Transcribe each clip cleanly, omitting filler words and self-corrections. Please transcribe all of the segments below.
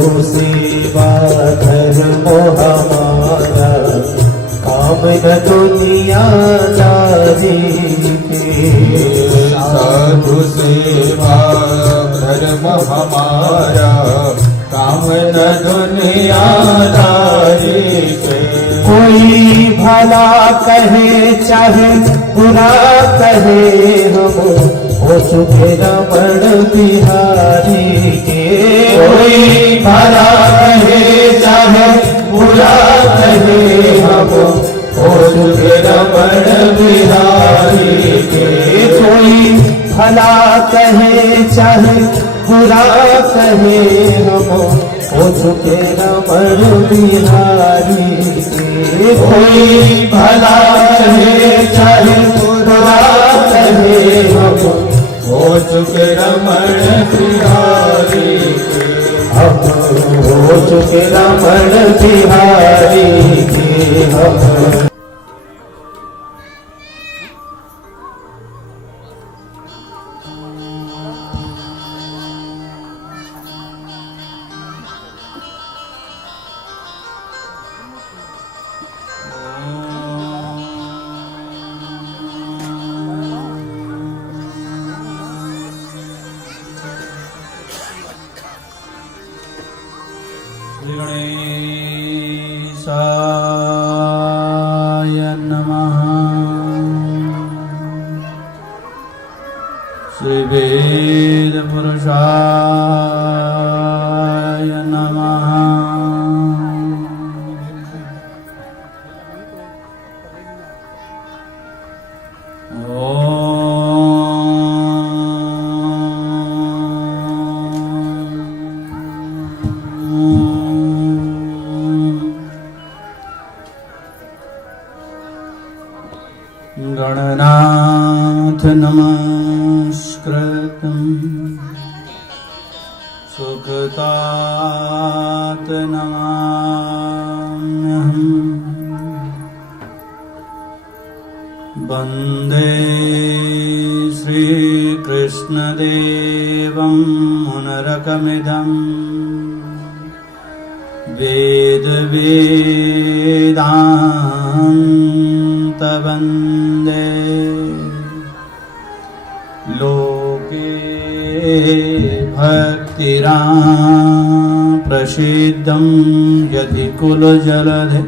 सेवा धर्म हमारा, काम न दुनियादारी के। साधु सेवा धर्म हमारा, काम न दुनियादारी के। कोई भला कहे चाहे बुरा कहे, हम हो चुके रमण बिहारी के। कोई भला कहे चाहे बुरा कहे, हम हो चुके रमण बिहारी के। कोई भला कहे चाहे बुरा कहे, हम हो चुके रमण बिहारी के। कोई भला कहे चाहे बुरा कहे, हम हो चुके रमण बिहारी के। हम हो चुके रमण बिहारी के। हम श्री गणेशाय नमः। श्री वेद पुरुषाय नमः। गणनाथ नमस्कृतं सुखतात् नमाम्यहम्। वन्दे श्रीकृष्णदेवं मुनरकमिदम् वेदान्तवन्दे। लोके भक्तिरा प्रसिद्धं यदि कुलजलधे,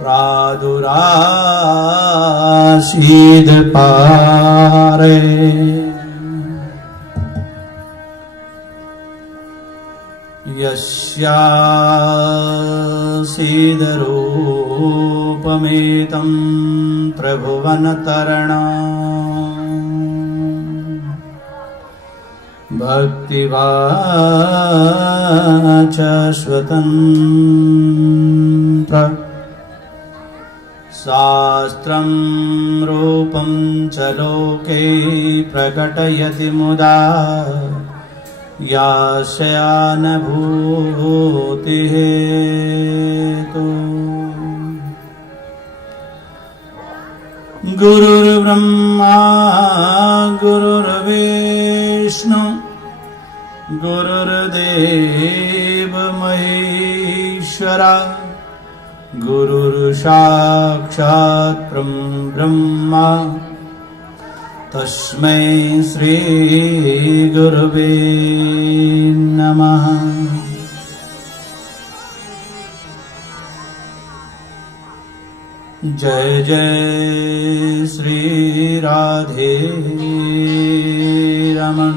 प्रादुरासीद पारे। यस्यासीदरूपमेतं त्रिभुवनतरणं, भक्तिवाचस्वतन्त्र शास्त्रं रूपं च लोके प्रकटयति मुदा, यास्यानुभूतिहेतु। गुरुर्ब्रह्मा गुरुर्विष्णु गुरुर्देव महेश्वरा, गुरुर्साक्षात् ब्रह्मा तस्मै श्री गुरुवे नमः। जय जय श्री राधे रमण,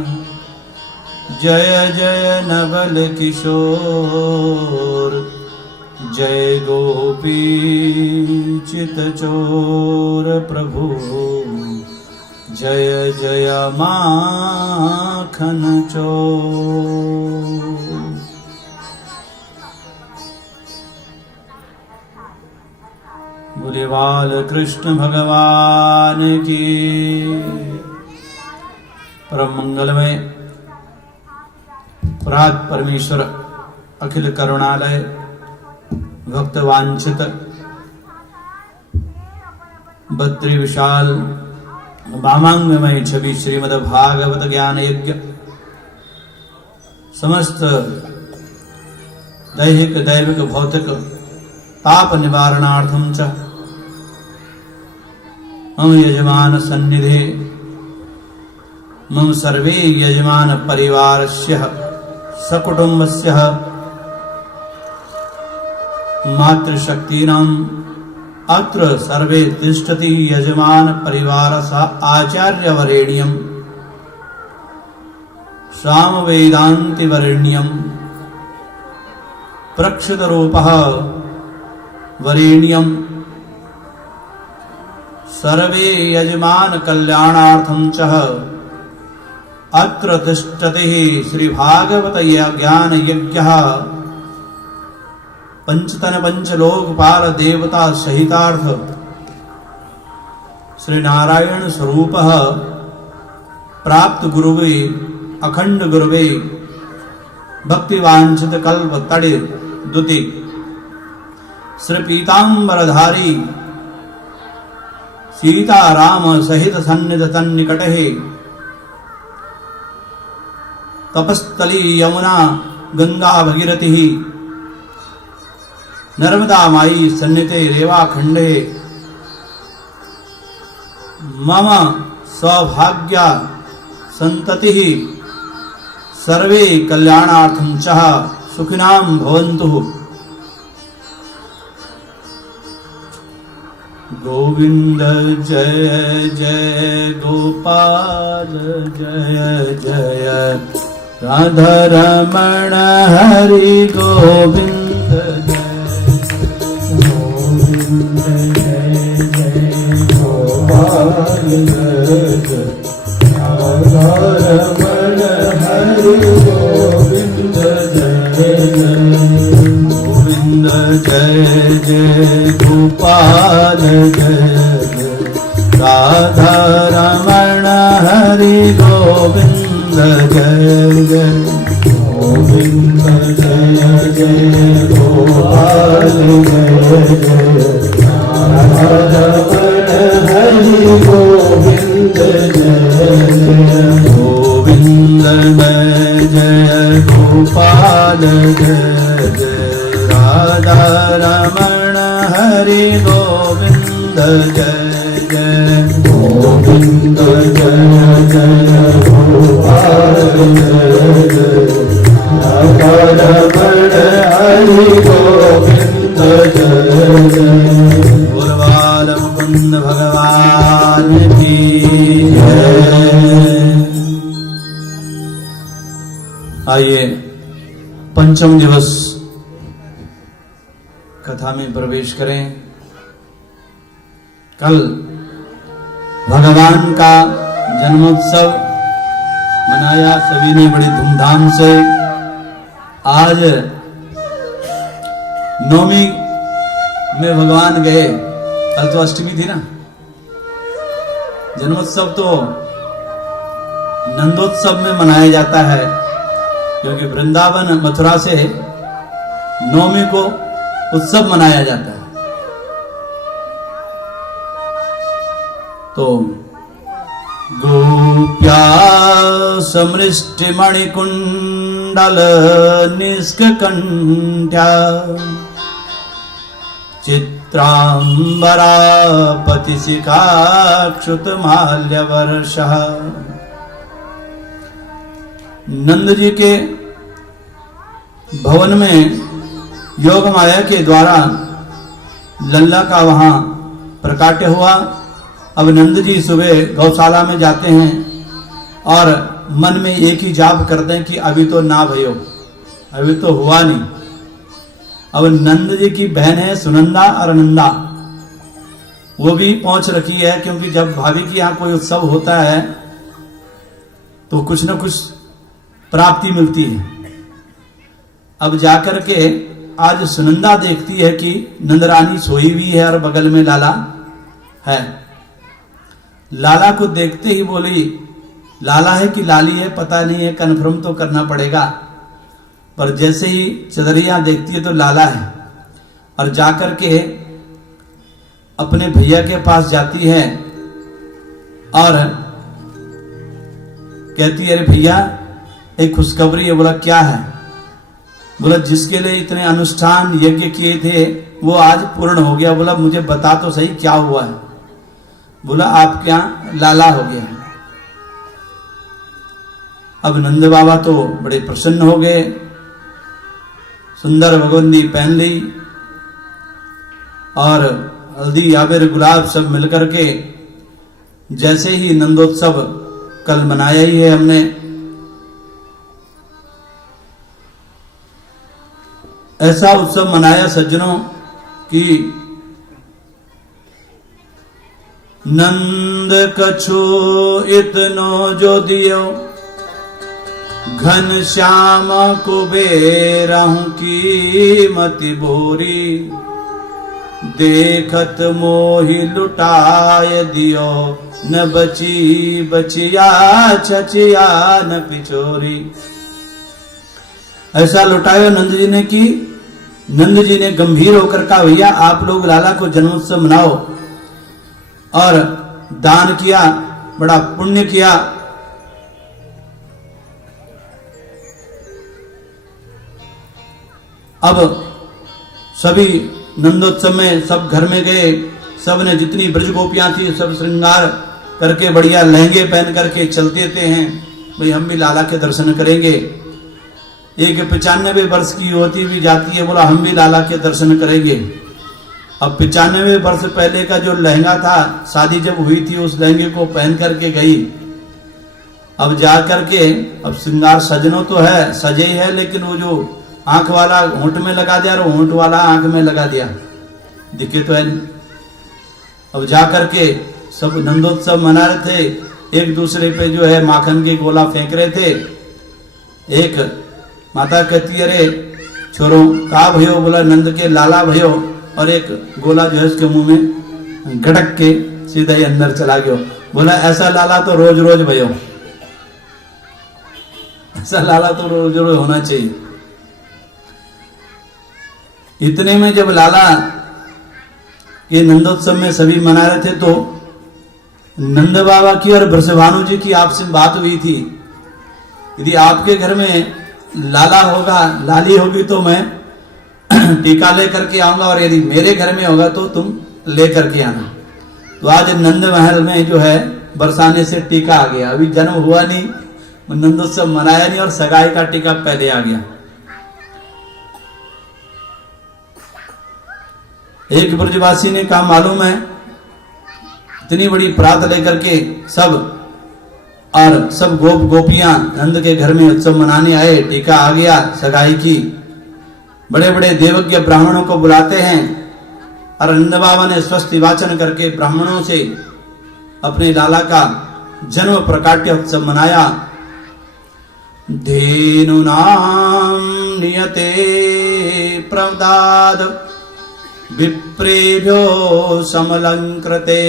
जय जय नवल किशोर, जय गोपी चितचोर प्रभु, जय जय माखन चोर। बोले बाल कृष्ण भगवान की। परम मंगलमय प्राग परमेश्वर अखिल करुणालय भक्त वांछित बद्री विशाल वामांगमय छवि श्रीमद् भागवत ज्ञान यज्ञ समस्त दैहिक दैविक भौतिक पाप निवारणार्थम च मम यजमान सन्निधे मम सर्वे यजमान परिवारस्य सकुटुम्बस्य मातृशक्तीनां अत्र सर्वे तिष्ठति यजमान परिवारस आचार्यवरेण्यं सामवेदान्तिवरेण्यं प्रक्षितरूपः वरेण्यं सर्वे यजमान कल्याणार्थं च अत्र तिष्ठति श्री भागवत ज्ञान यज्ञः पंचतन पंचलोकपाल देवता सहितार्थ श्री नारायण स्वरूपः प्राप्त गुरुवे अखंड गुरुवे भक्तिवांछित कल्प तड़े दुति श्री पीतांबरधारी सीताराम सहित सन्निध तन्निकटे तपस्थली यमुना गंगा भगीरथी नर्मदा माई सन्निधे रेवा खंडे मम सौभाग्य संतति सर्वे कल्याणार्थं च सुखिनां भवन्तु। गोविंद जय जय गोपाल जय जय राधा रमण हरि गोविंद जय गोविंद जय जय गोपाल जय राधा रमण हरि गोविंद जय जय गोविंद जय जय गोपाल जय जय राधा रमण हरि गोविंद जय जय गोविंद जय जय गोपाल जय जय राधा रमण हरि गोविंद जय जय गोविंद जय जय गोपाल जय जय राधा रमण हरि गोविंद जय जय गोविंद जय जय गोपाल जय जय राधा रमण हरि गोविंद जय जय गुरुवाल मुकुंद भगवान की जय। आइए पंचम दिवस कथा में प्रवेश करें। कल भगवान का जन्मोत्सव मनाया सभी ने बड़ी धूमधाम से। आज नवमी में भगवान गए, कल तो अष्टमी थी ना। जन्मोत्सव तो नंदोत्सव में मनाया जाता है, क्योंकि वृंदावन मथुरा से नवमी को उत्सव मनाया जाता है। तो गोप्या समृष्टिमणिकुण्डल निष्कण्ठ्या चित्रांबरा पतिशिखाक्षुतमाल्यवर्षः। नंद जी के भवन में योग माया के द्वारा लल्ला का वहां प्रकाट्य हुआ। अब नंद जी सुबह गौशाला में जाते हैं और मन में एक ही जाप करते हैं कि अभी तो ना भयो, अभी तो हुआ नहीं। अब नंद जी की बहन है सुनंदा और नंदा, वो भी पहुंच रखी है, क्योंकि जब भाभी के यहाँ कोई उत्सव होता है तो कुछ न कुछ प्राप्ति मिलती है। अब जाकर के आज सुनंदा देखती है कि नंदरानी सोई हुई है और बगल में लाला है। लाला को देखते ही बोली, लाला है कि लाली है पता नहीं है, कन्फर्म तो करना पड़ेगा। पर जैसे ही चदरिया देखती है तो लाला है, और जाकर के अपने भैया के पास जाती है और कहती है, अरे भैया एक खुशखबरी है। बोला क्या है? बोला जिसके लिए इतने अनुष्ठान यज्ञ किए थे वो आज पूर्ण हो गया। बोला मुझे बता तो सही क्या हुआ है। बोला आपके यहाँ लाला हो गया। अब नंद बाबा तो बड़े प्रसन्न हो गए, सुंदर भगवंती पहन ली और हल्दी आबिर गुलाब सब मिलकर के, जैसे ही नंदोत्सव कल मनाया ही है हमने, ऐसा उत्सव मनाया सज्जनों कि नंद कछु इतनो जो दियो, घन श्याम कुबेरहु की मति बोरी, देखत मोहि लुटाय दियो, न बची बचिया छचिया न पिछोरी। ऐसा लुटायो नंद जी ने कि नंद जी ने गंभीर होकर कहा भैया आप लोग लाला को जन्मोत्सव मनाओ, और दान किया, बड़ा पुण्य किया। अब सभी नंदोत्सव में सब घर में गए, सब ने जितनी ब्रज गोपियां थी सब श्रृंगार करके बढ़िया लहंगे पहन करके चलते थे हैं, भाई हम भी लाला के दर्शन करेंगे। एक 95 वर्ष की युवती भी जाती है, बोला हम भी लाला के दर्शन करेंगे। अब 95 वर्ष पहले का जो लहंगा था, शादी जब हुई थी उस लहंगे को पहन करके गई। अब जा करके अब श्रृंगार सजनो तो है, सजे है, लेकिन वो जो आंख वाला होंठ में लगा दिया और होंठ वाला आंख में लगा दिया, दिखे तो है नहीं। अब जा करके सब नंदोत्सव मना रहे थे, एक दूसरे पे जो है माखन के गोला फेंक रहे थे। एक माता कहती अरे छोरो का भयो, बोला नंद के लाला भयो, और एक गोला जो है उसके मुंह में गड़क के सीधा ही अंदर चला गया। बोला ऐसा लाला तो रोज रोज भयो, ऐसा लाला तो रोज रोज होना चाहिए। इतने में जब लाला के नंदोत्सव में सभी मना रहे थे तो नंद बाबा की और ब्रजभानु जी की आपसे बात हुई थी, यदि आपके घर में लाला होगा लाली होगी तो मैं टीका लेकर के आऊंगा, और यदि मेरे घर में होगा तो तुम लेकर के आना। तो आज नंद महल में जो है बरसाने से टीका आ गया, अभी जन्म हुआ नहीं, नंदोत्सव मनाया नहीं और सगाई का टीका पहले आ गया। एक ब्रजवासी ने कहा मालूम है इतनी बड़ी प्रात लेकर के सब और सब गोप गोपियां नंद के घर में उत्सव मनाने आए, टीका आ गया, सगाई की, बड़े बड़े देवज्ञ ब्राह्मणों को बुलाते हैं। और नंद बाबा ने स्वस्ति वाचन करके ब्राह्मणों से अपने लाला का जन्म प्रकाट्य उत्सव मनाया। धेनुनाम नियते प्रदाद विप्रेभ्यो समलंकृते,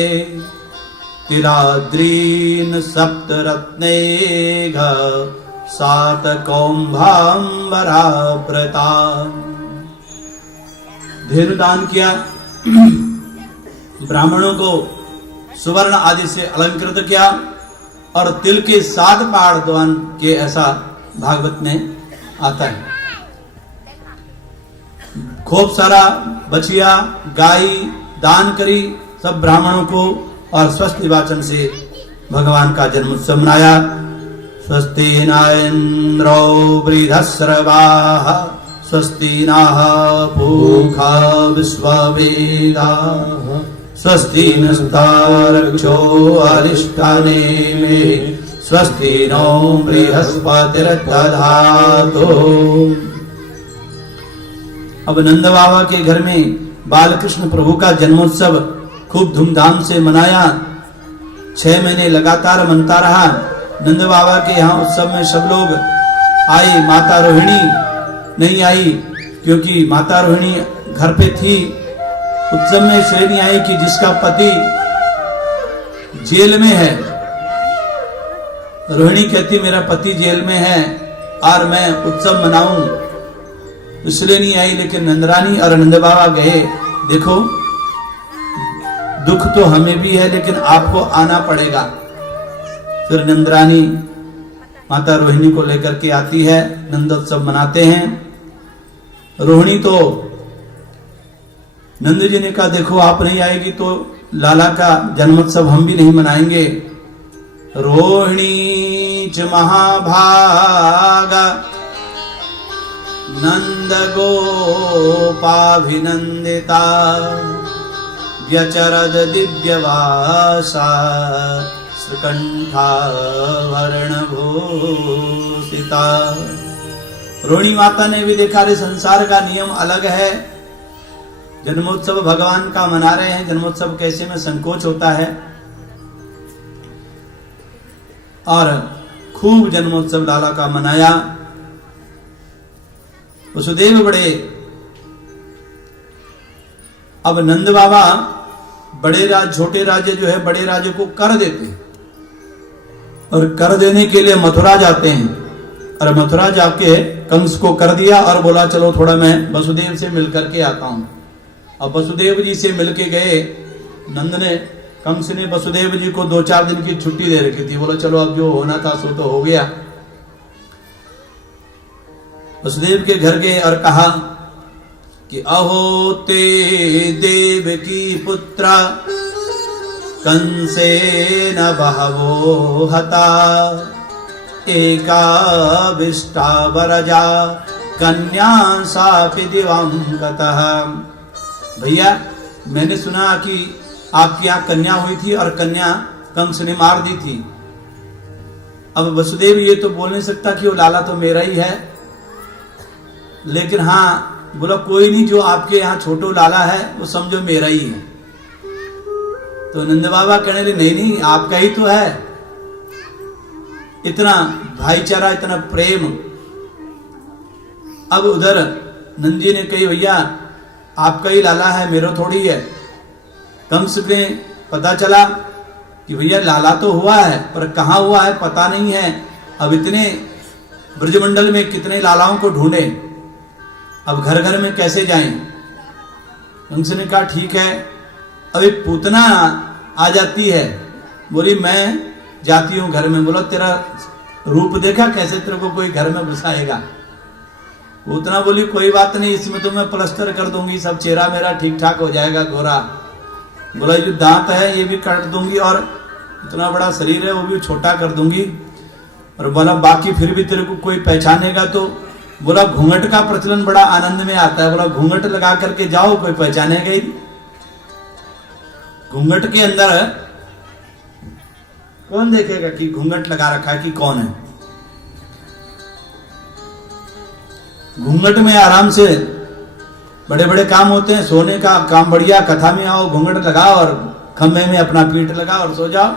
तिराद्रीन सप्तरत्नेघ सात कौम्भाम्बराव्रता। धेनुदान किया, ब्राह्मणों को सुवर्ण आदि से अलंकृत किया और तिल के 7 पहाड़ दान के, ऐसा भागवत में आता है। खूब सारा बछिया गाय दान करी सब ब्राह्मणों को और स्वस्ति वाचन से भगवान का जन्मोत्सव मनाया। स्वस्ति न इंद्रो वृद्धश्रवाः स्वस्ति नः पूषा विश्ववेदाः स्वस्ति नस्तारक्षो अरिष्टानेमिः स्वस्ति नो बृहस्पतिर्दधातु। अब नंद बाबा के घर में बालकृष्ण प्रभु का जन्मोत्सव खूब धूमधाम से मनाया। 6 महीने लगातार मनता रहा। नंद बाबा के यहाँ उत्सव में सब लोग आए, माता रोहिणी नहीं आई क्योंकि माता रोहिणी घर पे थी। उत्सव में इसलिए नहीं आई कि जिसका पति जेल में है। रोहिणी कहती मेरा पति जेल में है और मैं उत्सव मनाऊं, इसलिए नहीं आई। लेकिन नंदरानी और नंद बाबा गए। देखो दुख तो हमें भी है लेकिन आपको आना पड़ेगा। फिर नंदरानी माता रोहिणी को लेकर के आती है, नंदोत्सव मनाते हैं। रोहिणी तो नंद जी ने कहा देखो आप नहीं आएगी तो लाला का जन्मोत्सव हम भी नहीं मनाएंगे। रोहिणी च महाभागा नंद गोपाभिनंदिता व्यचरद दिव्यवासा श्रीकंठाभरण भूषिता। रोहिणी माता ने भी देखा रे संसार का नियम अलग है, जन्मोत्सव भगवान का मना रहे हैं, जन्मोत्सव कैसे में संकोच होता है। और खूब जन्मोत्सव लाला का मनाया। वसुदेव बड़े, अब नंद बाबा बड़े राज छोटे राज्य जो है बड़े राज्य को कर देते हैं और कर देने के लिए मथुरा जाते हैं और मथुरा जाके कंस को कर दिया और बोला चलो थोड़ा मैं वसुदेव से मिलकर के आता हूं। अब वसुदेव जी से मिलके गए नंद ने। कंस ने वसुदेव जी को 2-4 दिन की छुट्टी दे रखी थी, बोला चलो अब जो होना था सो तो हो गया। वसुदेव के घर गए और कहा कि अहो ते देव की पुत्रा कंसेन बहवो हता एकाविष्टा वरजा कन्या सापि दिवंगतः। भैया मैंने सुना कि आपकी यहाँ कन्या हुई थी और कन्या कंस ने मार दी थी। अब वसुदेव ये तो बोल नहीं सकता कि वो लाला तो मेरा ही है, लेकिन हाँ बोला कोई नहीं, जो आपके यहाँ छोटो लाला है वो समझो मेरा ही है। तो नंद बाबा कहने लगे नहीं नहीं आपका ही तो है। इतना भाईचारा, इतना प्रेम। अब उधर नंद जी ने कही भैया आपका ही लाला है, मेरा थोड़ी है। कंस ने पता चला कि भैया लाला तो हुआ है पर कहाँ हुआ है पता नहीं है। अब इतने ब्रजमंडल में कितने लालाओं को ढूंढे, अब घर घर में कैसे जाएं। कंस ने कहा ठीक है। अब एक पूतना आ जाती है, बोली मैं जाती हूं घर में। बोला तेरा रूप देखा कैसे तेरे को कोई घर में घुसाएगा। पूतना बोली कोई बात नहीं, इसमें तो मैं प्लास्टर कर दूंगी, सब चेहरा मेरा ठीक ठाक हो जाएगा गोरा। बोला जो दांत है ये भी काट दूंगी और इतना बड़ा शरीर है वो भी छोटा कर दूंगी। और बोला बाकी फिर भी तेरे को कोई पहचानेगा तो। बोला घूंघट का प्रचलन बड़ा आनंद में आता है। बोला घूंघट लगा करके जाओ कोई पहचानेगा ही। घूंघट के अंदर कौन देखेगा कि घूंघट लगा रखा है कि कौन है। घूंघट में आराम से बड़े बड़े काम होते हैं, सोने का काम बढ़िया, कथा में आओ घूंघट लगाओ और खंभे में अपना पीठ लगाओ और सो जाओ।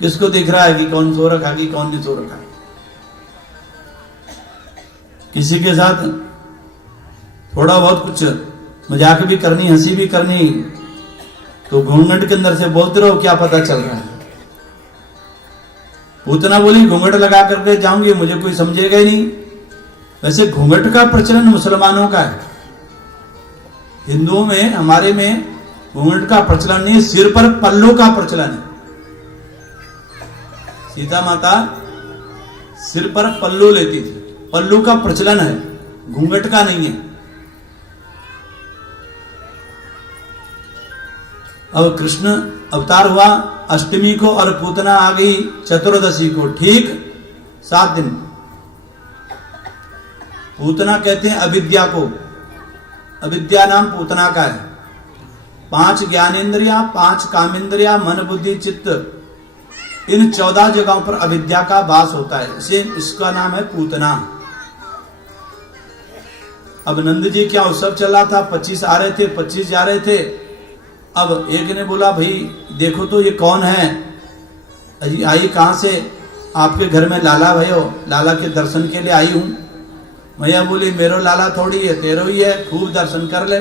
किसको दिख रहा है कि कौन सो रखा कि कौन नहीं सो रखा। किसी के साथ थोड़ा बहुत कुछ मजाक भी करनी, हंसी भी करनी, तो घूंघट के अंदर से बोलते रहो क्या पता चल रहा है। पूतना बोली घूंघट लगा करके जाऊंगी मुझे कोई समझेगा ही नहीं। वैसे घूंघट का प्रचलन मुसलमानों का है, हिंदुओं में हमारे में घूंघट का प्रचलन नहीं, सिर पर पल्लू का प्रचलन है। सीता माता सिर पर पल्लू लेती थी, पल्लू का प्रचलन है, घूंघट का नहीं है। अब कृष्ण अवतार हुआ अष्टमी को और पूतना आ गई चतुर्दशी को, ठीक 7 दिन। पूतना कहते हैं अविद्या को, अविद्या नाम पूतना का है। 5 ज्ञानेन्द्रिया, 5 कामेंद्रिया, मन बुद्धि चित्त, इन 14 जगहों पर अविद्या का वास होता है, इसे इसका नाम है पूतना। अब नंद जी क्या उत्सव चला था, 25 आ रहे थे, 25 जा रहे थे। अब एक ने बोला भाई देखो तो ये कौन है, अजी आई कहां से, आपके घर में लाला भयो, लाला के दर्शन के लिए आई हूं। भैया बोली मेरो लाला थोड़ी है, तेरो ही है, खूब दर्शन कर ले,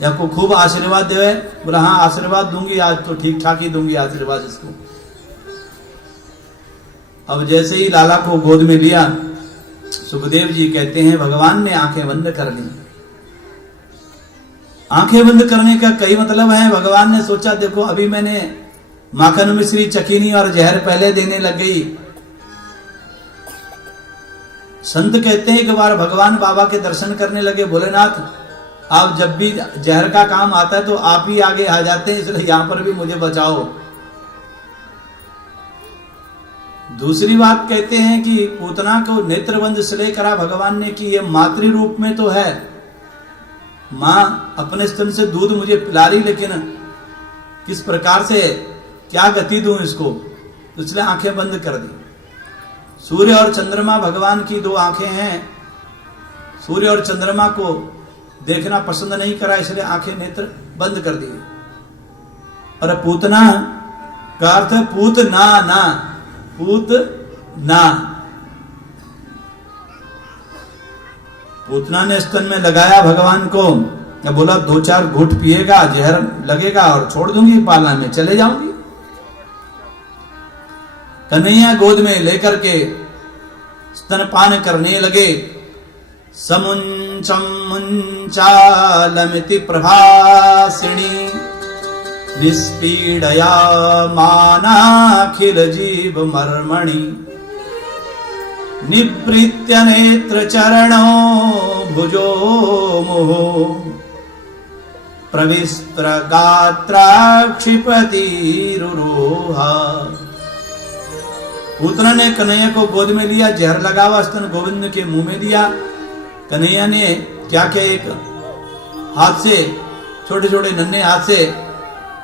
या को खूब आशीर्वाद दे। बोला हाँ आशीर्वाद दूंगी, आज तो ठीक ठाक ही दूंगी आशीर्वाद इसको। अब जैसे ही लाला को गोद में लिया, सुखदेव जी कहते हैं भगवान ने आंखें बंद कर ली। आंखें बंद करने का कई मतलब है। भगवान ने सोचा देखो अभी मैंने माखन मिश्री चकीनी और जहर पहले देने लग गई, संत कहते हैं एक बार भगवान बाबा के दर्शन करने लगे, भोलेनाथ आप जब भी जहर का काम आता है तो आप ही आगे आ जाते हैं, इसलिए यहां पर भी मुझे बचाओ। दूसरी बात कहते हैं कि पूतना को नेत्रबंद इसलिए करा भगवान ने कि ये मातृ रूप में तो है, मां अपने स्तन से दूध मुझे पिला रही, लेकिन किस प्रकार से क्या गति दूं इसको, तो इसलिए आंखें बंद कर दी। सूर्य और चंद्रमा भगवान की दो आंखें हैं, सूर्य और चंद्रमा को देखना पसंद नहीं करा, इसलिए आंखें नेत्र बंद कर दी। और पूतना का अर्थ है पूत ना ना, पूत ना। पूतना ने स्तन में लगाया भगवान को, बोला 2-4 घूंट पिएगा, जहर लगेगा और छोड़ दूंगी, पालना में चले जाऊंगी। कन्हैया गोद में लेकर के स्तनपान करने लगे। समुंचम मुंचालमिति प्रभासिणी निस्पीडया मानाखिल जीव मर्मणि निवृत्य नेत्र चरणो भुजो मुहो प्रविस्त्र गात्रा क्षिपति रुरोहा। पूतना ने कन्हैया को गोद में लिया, जहर लगा हुआ स्तन गोविंद के मुंह में दिया। कन्हैया ने क्या किया, एक हाथ से, छोटे छोटे नन्हे हाथ से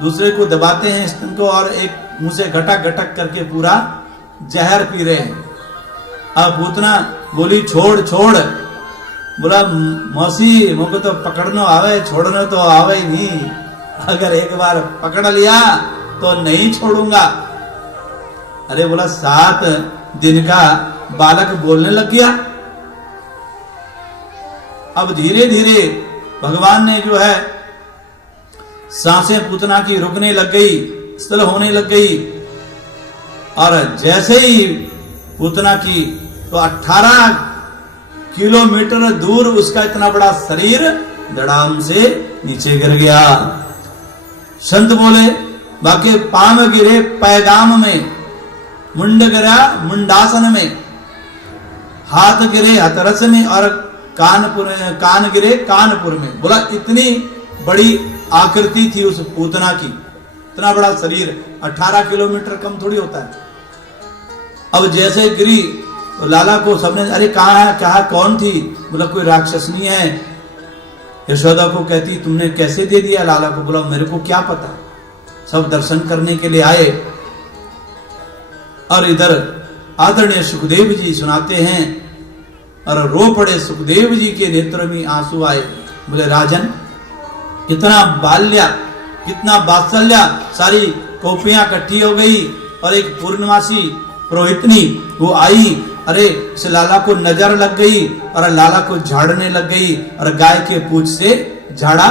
दूसरे को दबाते हैं स्तन को, और एक मुंह से घटक घटक करके पूरा जहर पी रहे हैं। अब पूतना बोली छोड़ छोड़, बोला मौसी मुझको तो पकड़ना आवे, छोड़ना तो आवे ही नहीं, अगर एक बार पकड़ लिया तो नहीं छोड़ूंगा। अरे बोला 7 दिन का बालक बोलने लग गया। अब धीरे धीरे भगवान ने जो है सांसें पूतना की रुकने लग गई, स्थल होने लग गई, और जैसे ही पूतना की तो 18 किलोमीटर दूर उसका इतना बड़ा शरीर धड़ाम से नीचे गिर गया। संत बोले बाकी पांव गिरे पैगाम में, मुंड गिरा मुंडासन में, हाथ गिरे हथरस में, और कान गिरे कानपुर में। बोला इतनी बड़ी आकृति थी उस पूतना की, इतना बड़ा शरीर, 18 किलोमीटर कम थोड़ी होता है। अब जैसे गिरी तो लाला को सबने, अरे कहाँ है, कहा कौन थी? बोला कोई राक्षसनी है। यशोदा को कहती तुमने कैसे दे दिया लाला को? बोला मेरे को क्या पता, सब दर्शन करने के लिए आए। और इधर आदरणीय सुखदेव जी सुनाते हैं, और रो पड़े सुखदेव जी के नेत्र में आंसू आए। बोले राजन कितना बाल्या, कितना वात्सल्य, सारी कॉपियां इकट्ठी हो गई, और एक पूर्णमासी पुरोहितनी वो आई, अरे इस लाला को नजर लग गई और लाला को झाड़ने लग गई, और गाय के पूंछ से झाड़ा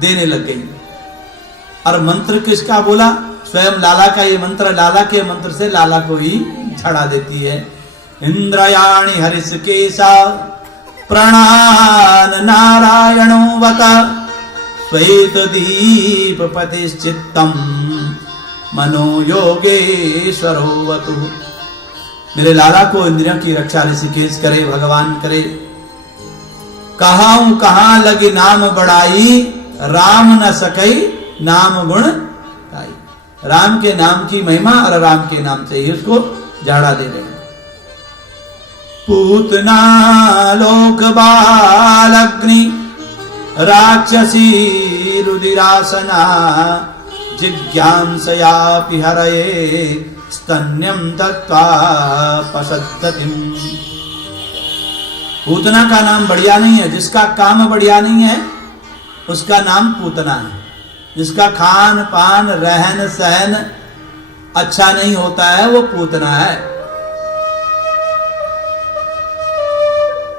देने लग गई। और मंत्र किसका बोला? स्वयं लाला का ये मंत्र, लाला के मंत्र से लाला को ही झाड़ा देती है। इंद्रयाणी हरिष केसा प्रणान नारायणो वता श्वेत दीप पतिश्चित्तम मनो योगेश्वरो वतु। मेरे लाला को इंद्रियों की रक्षा ऋषिकेश करे, भगवान करे। कहाऊं कहां लगी नाम बढ़ाई, राम न सकई नाम गुण गाई। राम के नाम की महिमा और राम के नाम से ही उसको झाड़ा दे रहे। पूतना लोक बालग्नि राक्षसी रुदिरासना जिज्ञांसयापि हरये स्तन्यम दत्त्वा पशद्दतिम। पूतना का नाम बढ़िया नहीं है, जिसका काम बढ़िया नहीं है उसका नाम पूतना है। जिसका खान पान रहन सहन अच्छा नहीं होता है वो पूतना है।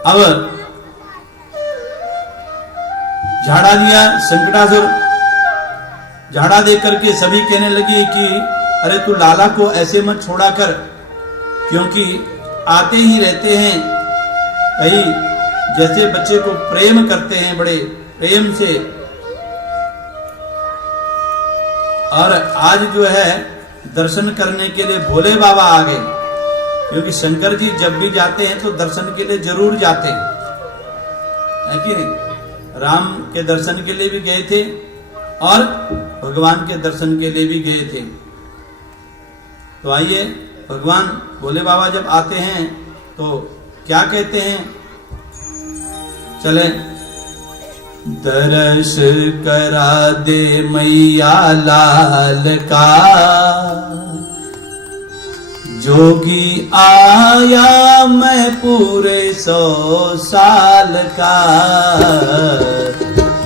अब झाड़ा दिया संकटासुर, झाड़ा देकर के सभी कहने लगी कि अरे तू लाला को ऐसे मत छोड़ा कर, क्योंकि आते ही रहते हैं कहीं, जैसे बच्चे को प्रेम करते हैं बड़े प्रेम से। और आज जो है दर्शन करने के लिए भोले बाबा आ गए, क्योंकि शंकर जी जब भी जाते हैं तो दर्शन के लिए जरूर जाते हैं, है कि नहीं। राम के दर्शन के लिए भी गए थे और भगवान के दर्शन के लिए भी गए थे। तो आइए, भगवान भोले बाबा जब आते हैं तो क्या कहते हैं, चले। दर्श करा दे मैया लाल का, जोगी आया मैं पूरे 100 साल का।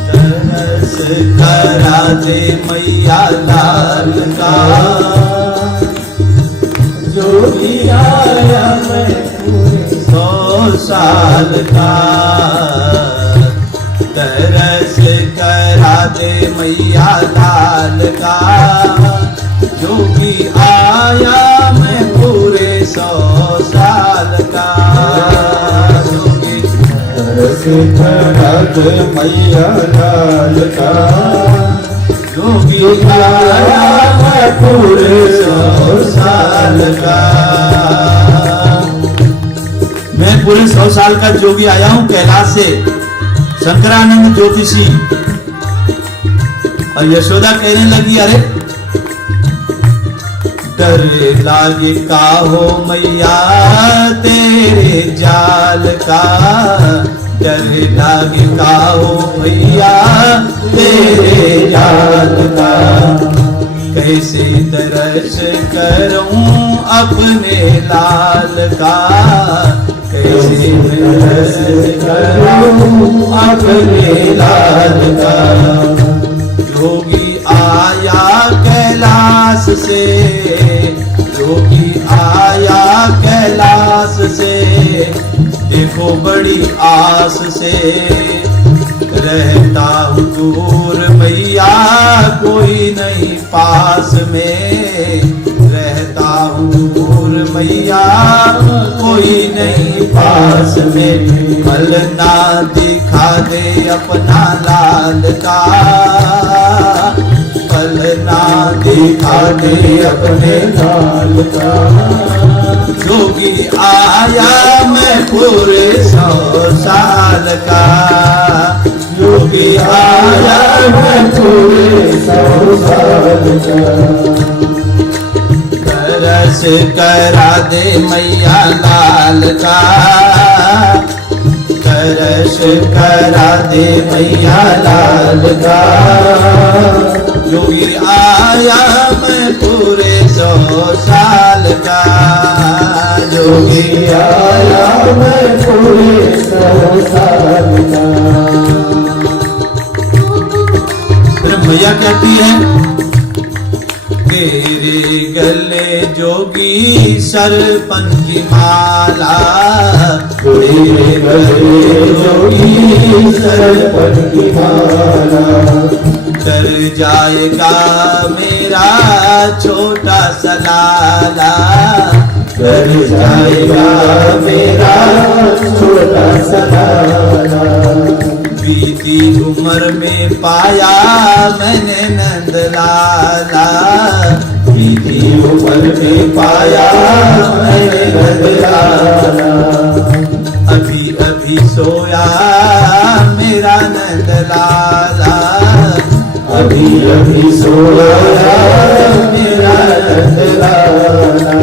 दर्श करा दे मैया लाल का, जोगी आया मैं पूरे 100 साल का। दर्श करा दे मैया लाल का, जोगी आया मैं पूरे 100 साल का। जोगी दर्श करा दे मैया लाल का, जोगी आया मैं पूरे 100 साल का। मैं पूरे 100 साल का जोगी आया हूं कैलाश से, शंकरानंद ज्योतिषी। और यशोदा कहने लगी, अरे डर लागे का हो मैया तेरे जाल का। डर लागे का हो मैया तेरे जाल का। कैसे दर्श करूं अपने लाल का, कैसे दर्श करूं अपने लाल का। जोगी आया कैलाश से, जोगी आया कैलाश से, देखो बड़ी आस से। रहता हूँ दूर मैया कोई नहीं पास में, रहता हूँ दूर मैया कोई नहीं पास में। पल ना दिखा दे अपना लाल का, पल ना दिखा दे अपने लाल का। जोगी आया मैं पूरे 100 साल का, जोगी आया मैं पूरे 100 साल का। दर्श करा दे मैया लाल का, दर्श करा दे मैया लाल का। जोगी आया मैं पूरे 100 साल का, जोगी आया मैं पूरे 100 साल का। फिर मैया कहती है, तेरे गले जोगी सरपन की माला, तेरे गले जोगी सरपन की माला। कर जाएगा मेरा छोटा सा लाला, कर जाएगा मेरा छोटा सा लाला। बीती उम्र में पाया मैंने नंद लाला, बीती उम्र में पाया मैंने नंद लाला। अभी अभी सोया मेरा नंद लाला, अभी अभी सोया मेरा नंद लाला।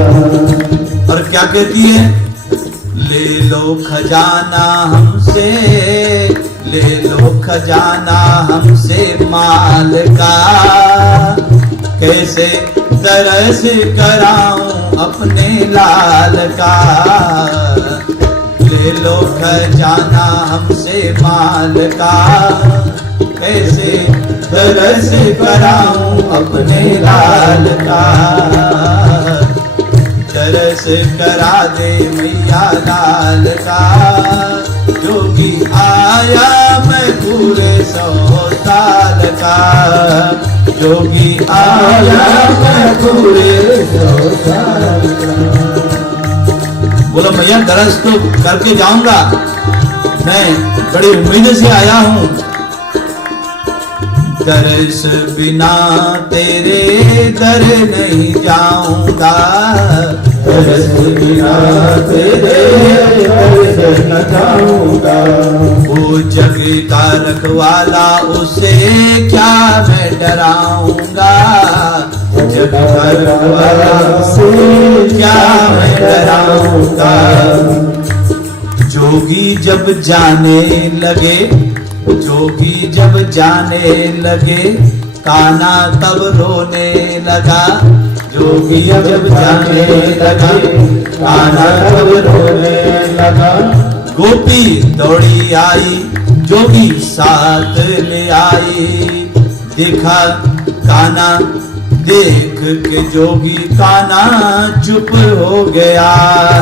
और क्या कहती है, ले लो खजाना हमसे, ले लो खजाना हमसे माल का। कैसे दर्श कराऊं अपने लाल का, ले लो खजाना हमसे माल का। कैसे दर्श कराऊं अपने लाल का। दर्श करा दे मैया लाल का, जोगी आया मैं पूरे 100 साल का, जोगी आया मैं पूरे 100 साल का। बोलो मैया दर्श तो करके जाऊंगा, मैं बड़ी उम्मीद से आया हूँ। दर्श बिना तेरे दर नहीं जाऊंगा, दर्श बिना तेरे दर्श न जाऊंगा। वो जग का रखवाला उसे क्या मैं डराऊंगा, जग का रखवाला से क्या मैं डराऊंगा। जोगी जब जाने लगे, जोगी जब जाने लगे, कान्हा तब रोने लगा। जोगी जब जाने लगा, कान्हा तब रोने लगा। गोपी दौड़ी आई, जोगी साथ ले आई। देखा कान्हा, देख के जोगी कान्हा चुप हो गया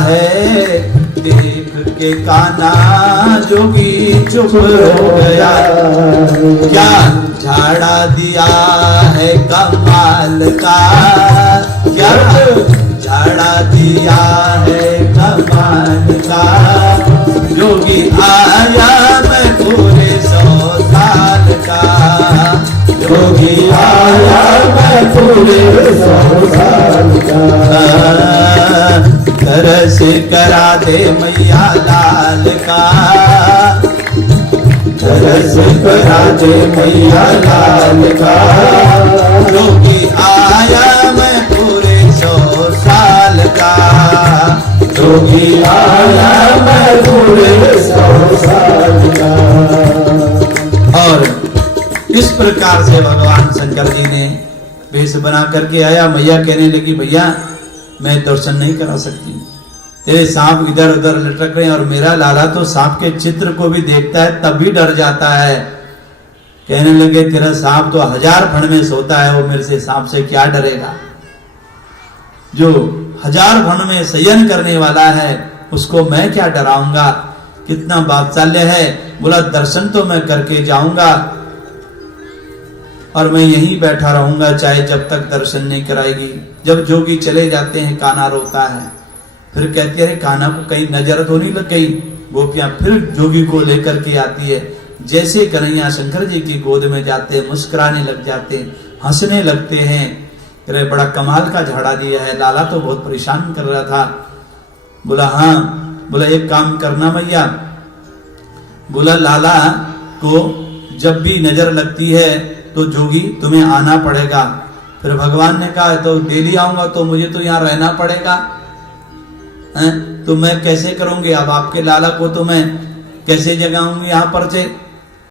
है। देख के कान्हा जोगी चुप हो गया। क्या झाड़ा दिया है कमाल का, क्या झाड़ा दिया है कमाल का। जोगी आया मैं पूरे 100 साल का, जोगी आया मैं पूरे 100 साल का। तरस करा दे मैया लाल का, तरस करा दे मैया लाल का। जोगी आया मैं पूरे 100 साल का। जोगी आया मैं पूरे 100 साल का। और इस प्रकार से भगवान शंकर जी ने वेश बना करके आया। मैया कहने लगी भैया मैं दर्शन नहीं करा सकती, तेरे सांप इधर उधर लटक रहे हैं और मेरा लाला तो सांप के चित्र को भी देखता है तब भी डर जाता है। कहने लगे तेरा सांप तो 1000 फण में सोता है, वो मेरे से सांप से क्या डरेगा। जो 1000 फण में शयन करने वाला है उसको मैं क्या डराऊंगा। कितना वात्सल्य है। बोला दर्शन तो मैं करके जाऊंगा और मैं यहीं बैठा रहूंगा चाहे जब तक दर्शन नहीं कराएगी। जब जोगी चले जाते हैं कान्हा रोता है। फिर कहते हैं कान्हा को कहीं नजर तो नहीं लग गई। गोपियां फिर जोगी को लेकर के आती है। जैसे कन्हैया शंकर जी की गोद में जाते हैं मुस्कुराने लग जाते हैं, हंसने लगते हैं। अरे बड़ा कमाल का झाड़ा दिया है, लाला तो बहुत परेशान कर रहा था। बोला हाँ। बोला एक काम करना मैया, बोला लाला को जब भी नजर लगती है तो जोगी तुम्हें आना पड़ेगा। फिर भगवान ने कहा तो डेली आऊंगा तो मुझे तो यहाँ रहना पड़ेगा, तो मैं कैसे करूंगी। अब आपके लाला को तो मैं कैसे जगाऊंगी यहाँ पर से।